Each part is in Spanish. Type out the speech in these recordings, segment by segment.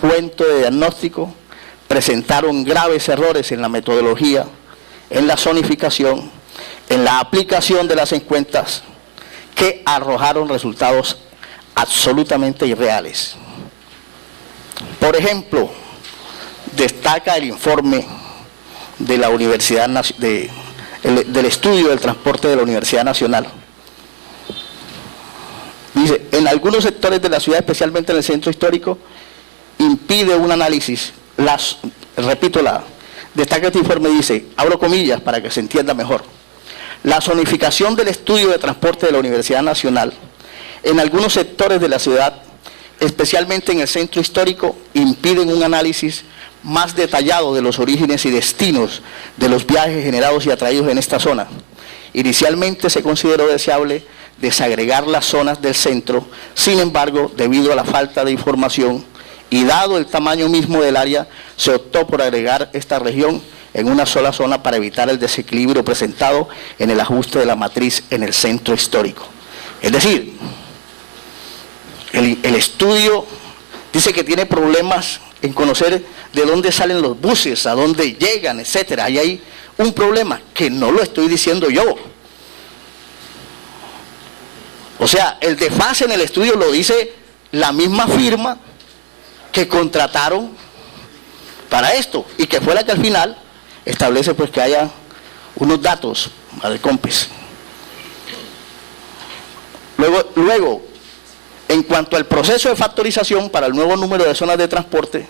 fuente de diagnóstico, presentaron graves errores en la metodología, en la zonificación, en la aplicación de las encuestas, que arrojaron resultados absolutamente irreales. Por ejemplo, destaca el informe de la Universidad del estudio del transporte de la Universidad Nacional. Dice, en algunos sectores de la ciudad, especialmente en el centro histórico, impide un análisis. Destaca este informe, dice, abro comillas para que se entienda mejor. La zonificación del estudio de transporte de la Universidad Nacional en algunos sectores de la ciudad, especialmente en el centro histórico, impiden un análisis más detallado de los orígenes y destinos de los viajes generados y atraídos en esta zona. Inicialmente se consideró deseable desagregar las zonas del centro, sin embargo, debido a la falta de información y dado el tamaño mismo del área, se optó por agregar esta región en una sola zona para evitar el desequilibrio presentado en el ajuste de la matriz en el centro histórico. Es decir, el estudio dice que tiene problemas en conocer de dónde salen los buses, a dónde llegan, etcétera. Ahí hay un problema que no lo estoy diciendo yo. O sea, el desfase en el estudio lo dice la misma firma que contrataron para esto y que fue la que al final establece pues que haya unos datos de COMPES. Luego, en cuanto al proceso de factorización para el nuevo número de zonas de transporte,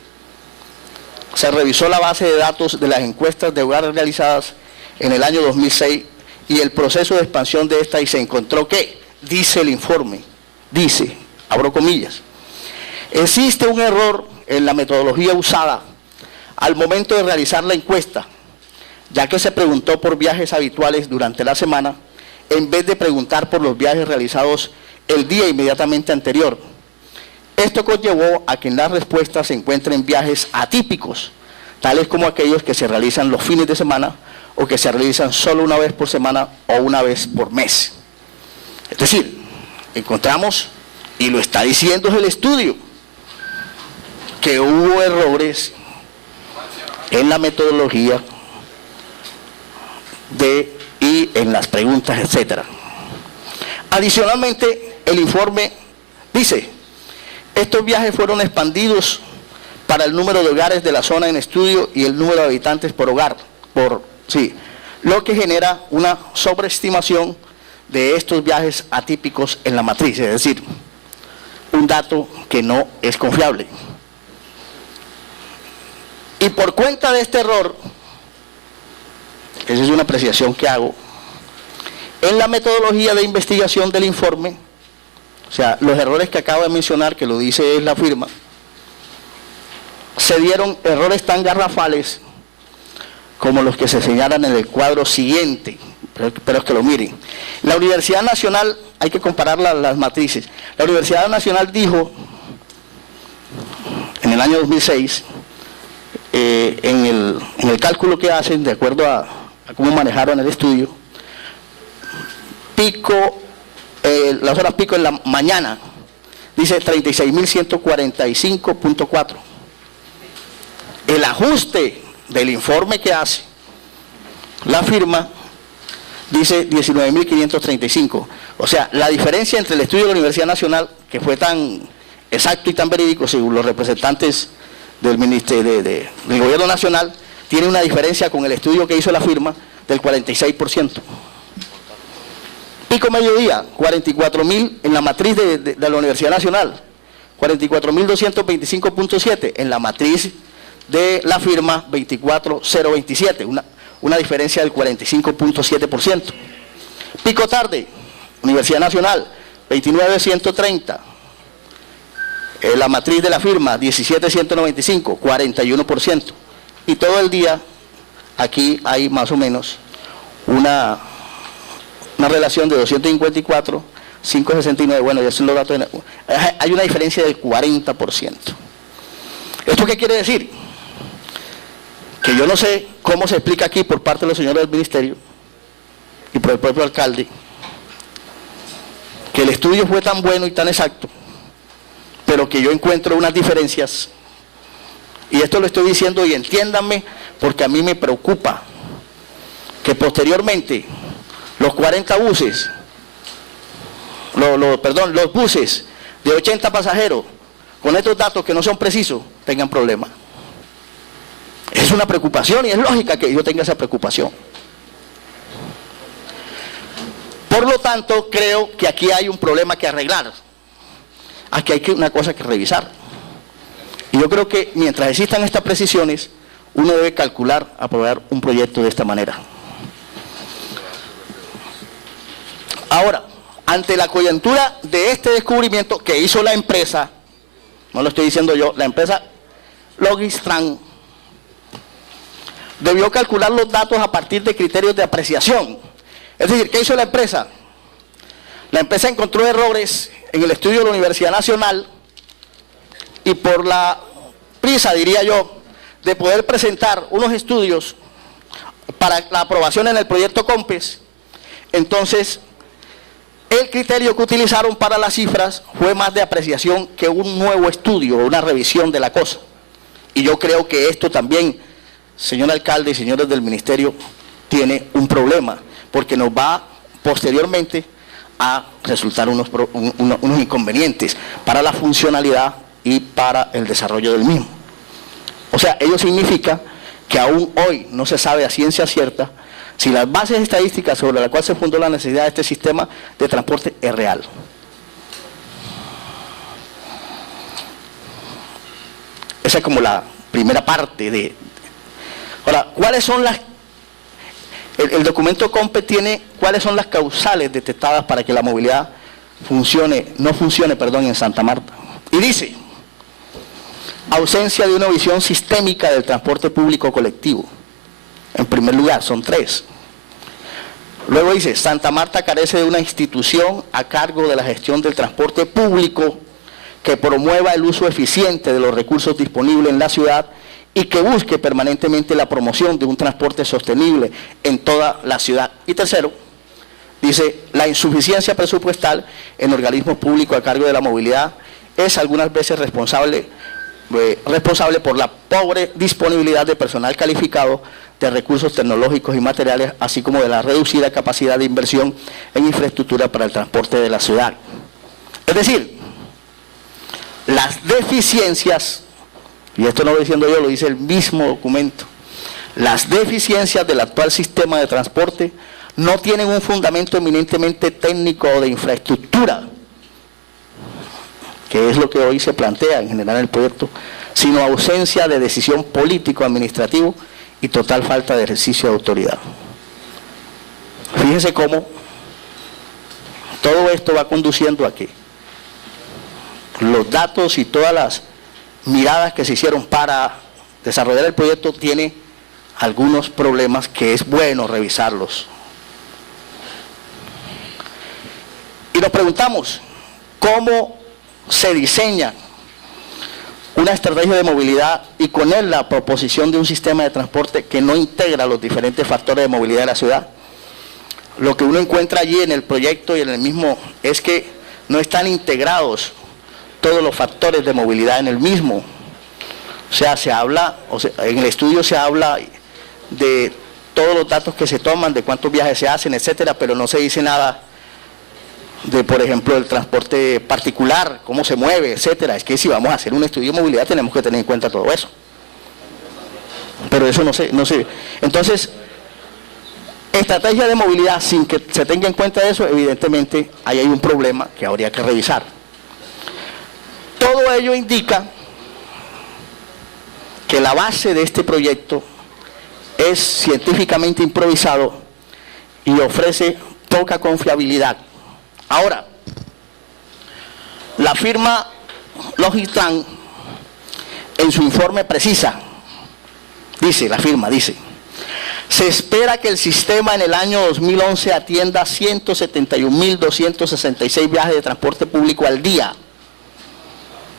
se revisó la base de datos de las encuestas de hogares realizadas en el año 2006 y el proceso de expansión de esta, y se encontró que, dice el informe, dice, abro comillas, existe un error en la metodología usada al momento de realizar la encuesta, ya que se preguntó por viajes habituales durante la semana en vez de preguntar por los viajes realizados el día inmediatamente anterior. Esto conllevó a que en las respuestas se encuentren viajes atípicos, tales como aquellos que se realizan los fines de semana o que se realizan solo una vez por semana o una vez por mes. Es decir, encontramos, y lo está diciendo el estudio, que hubo errores en la metodología y en las preguntas, etcétera. Adicionalmente, el informe dice, estos viajes fueron expandidos para el número de hogares de la zona en estudio y el número de habitantes por hogar, lo que genera una sobreestimación de estos viajes atípicos en la matriz, es decir, un dato que no es confiable. Y por cuenta de este error, esa es una apreciación que hago, en la metodología de investigación del informe, o sea, los errores que acabo de mencionar, que lo dice la firma, se dieron errores tan garrafales como los que se señalan en el cuadro siguiente, pero es que lo miren. La Universidad Nacional, hay que comparar las matrices, la Universidad Nacional dijo, en el año 2006, en el cálculo que hacen, de acuerdo a cómo manejaron el estudio, las horas pico en la mañana, dice 36.145.4. El ajuste del informe que hace la firma dice 19.535. O sea, la diferencia entre el estudio de la Universidad Nacional, que fue tan exacto y tan verídico según los representantes del Ministerio del Gobierno Nacional, tiene una diferencia con el estudio que hizo la firma del 46%. Pico mediodía, 44.000 en la matriz de la Universidad Nacional, 44.225.7 en la matriz de la firma 24.027, una diferencia del 45.7%. Pico tarde, Universidad Nacional, 29.130, la matriz de la firma 17.195, 41%. Y todo el día, aquí hay más o menos una relación de 254, 569, bueno, ya son los datos, hay una diferencia del 40%. ¿Esto qué quiere decir? Que yo no sé cómo se explica aquí por parte de los señores del ministerio y por el propio alcalde, que el estudio fue tan bueno y tan exacto, pero que yo encuentro unas diferencias y esto lo estoy diciendo y entiéndanme porque a mí me preocupa que posteriormente los 40 buses, los buses de 80 pasajeros con estos datos que no son precisos tengan problemas. Es una preocupación y es lógica que yo tenga esa preocupación. Por lo tanto, creo que aquí hay un problema que arreglar. Aquí hay una cosa que revisar. Y yo creo que mientras existan estas precisiones, uno debe calcular aprobar un proyecto de esta manera. Ahora, ante la coyuntura de este descubrimiento que hizo la empresa, no lo estoy diciendo yo, la empresa Logistran debió calcular los datos a partir de criterios de apreciación. Es decir, ¿qué hizo la empresa? La empresa encontró errores en el estudio de la Universidad Nacional y por la prisa, diría yo, de poder presentar unos estudios para la aprobación en el proyecto COMPES, entonces el criterio que utilizaron para las cifras fue más de apreciación que un nuevo estudio, una revisión de la cosa. Y yo creo que esto también, señor alcalde y señores del ministerio, tiene un problema, porque nos va posteriormente a resultar unos inconvenientes para la funcionalidad y para el desarrollo del mismo. O sea, ello significa que aún hoy no se sabe a ciencia cierta si las bases estadísticas sobre las cuales se fundó la necesidad de este sistema de transporte es real. Esa es como la primera parte de... Ahora, ¿cuáles son las... El documento COMPES tiene cuáles son las causales detectadas para que la movilidad no funcione en Santa Marta. Y dice, ausencia de una visión sistémica del transporte público colectivo. En primer lugar, son 3. Luego dice, Santa Marta carece de una institución a cargo de la gestión del transporte público que promueva el uso eficiente de los recursos disponibles en la ciudad y que busque permanentemente la promoción de un transporte sostenible en toda la ciudad. Y tercero, dice, la insuficiencia presupuestal en organismos públicos a cargo de la movilidad es algunas veces responsable por la pobre disponibilidad de personal calificado, de recursos tecnológicos y materiales, así como de la reducida capacidad de inversión en infraestructura para el transporte de la ciudad. Es decir, las deficiencias, y esto no lo diciendo yo, lo dice el mismo documento, las deficiencias del actual sistema de transporte no tienen un fundamento eminentemente técnico o de infraestructura, que es lo que hoy se plantea en general en el proyecto, sino ausencia de decisión político-administrativo y total falta de ejercicio de autoridad. Fíjense cómo todo esto va conduciendo a que los datos y todas las miradas que se hicieron para desarrollar el proyecto tiene algunos problemas que es bueno revisarlos. Y nos preguntamos, ¿cómo se diseña una estrategia de movilidad y con él la proposición de un sistema de transporte que no integra los diferentes factores de movilidad de la ciudad? Lo que uno encuentra allí en el proyecto y en el mismo es que no están integrados todos los factores de movilidad en el mismo. O sea, en el estudio se habla de todos los datos que se toman, de cuántos viajes se hacen, etcétera, pero no se dice nada de, por ejemplo, el transporte particular, cómo se mueve, etcétera. Es que si vamos a hacer un estudio de movilidad tenemos que tener en cuenta todo eso. Pero eso no sé. Entonces, estrategia de movilidad sin que se tenga en cuenta eso, evidentemente ahí hay un problema que habría que revisar. Todo ello indica que la base de este proyecto es científicamente improvisado y ofrece poca confiabilidad. Ahora, la firma Logistran en su informe precisa, dice, se espera que el sistema en el año 2011 atienda 171.266 viajes de transporte público al día,